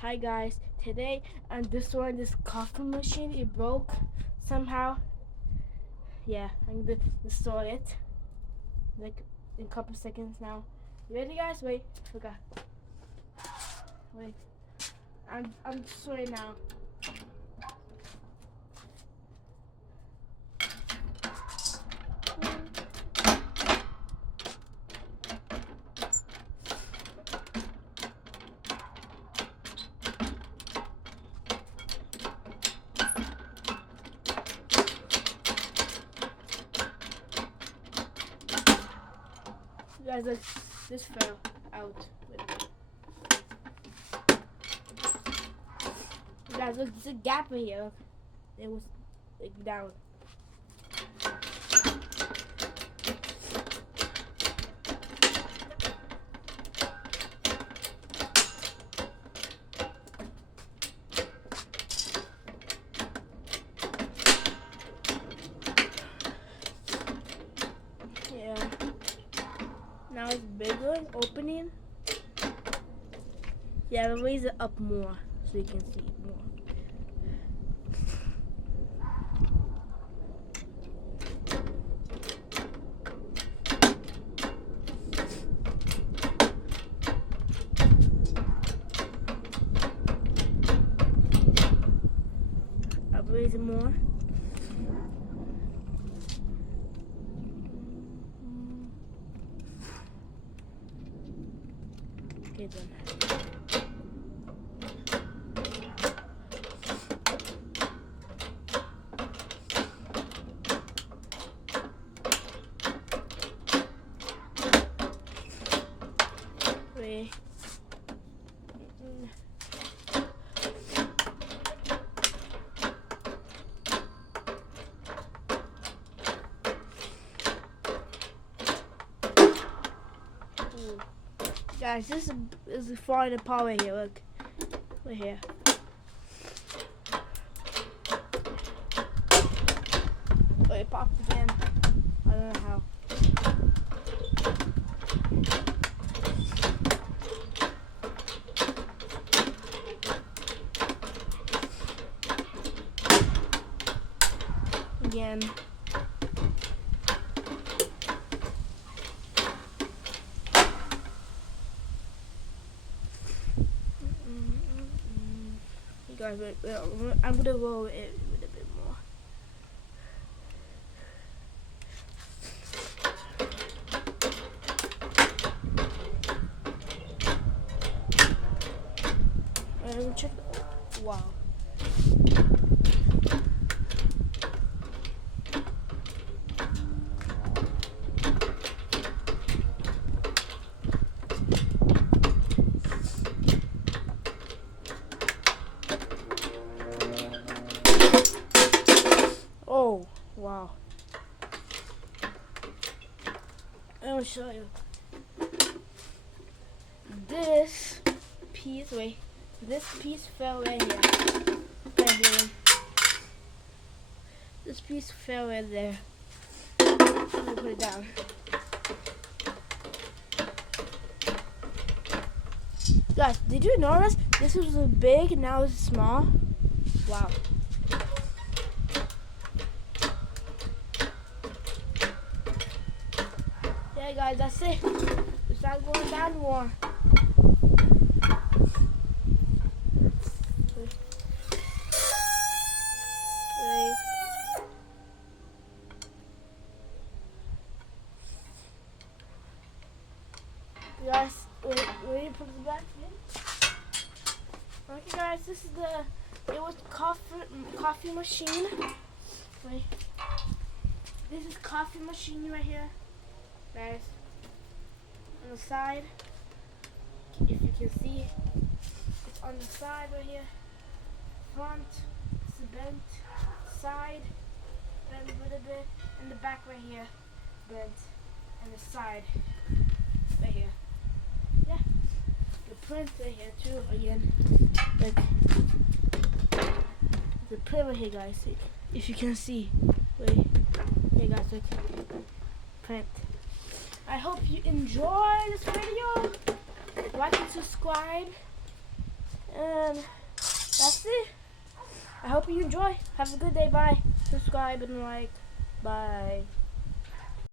Hi guys, today I'm destroying this coffee machine. It broke somehow. Yeah, I'm gonna destroy it like in a couple seconds now. You ready guys? Wait, I forgot. Wait, I'm destroying now. You guys, look, this fell out. You guys, look, there's a gap right here. Look, it was like down. Yeah. Now it's bigger, opening. Yeah, I'll raise it up more so you can see it more. I'll raise it more. Okay, done. Wait. Guys, this is falling apart right here. Look, right here. Oh, it popped again. I don't know how. Again. You guys, wait, I'm gonna roll it with a bit more. Let me check. Wow. Oh, wow. I'll show you. This piece, wait, this piece fell right here. Right here. This piece fell right there. Let me put it down. Guys, did you notice this was big, now it's small? Wow. Yeah, guys, that's it. It's not going down more. Wait. Guys, wait, put it back in. Okay, guys, this is it was coffee machine. Wait. This is coffee machine right here. Guys, on the side, if you can see, it's on the side right here. Front, it's bent. Side, bent a little bit. And the back right here, bent. And the side, right here. Yeah. The print right here too, again. Like, the print right here, guys. If you can see. Wait. Hey guys, look. Print. I hope you enjoy this video. Like and subscribe. And that's it. I hope you enjoy. Have a good day. Bye. Subscribe and like. Bye.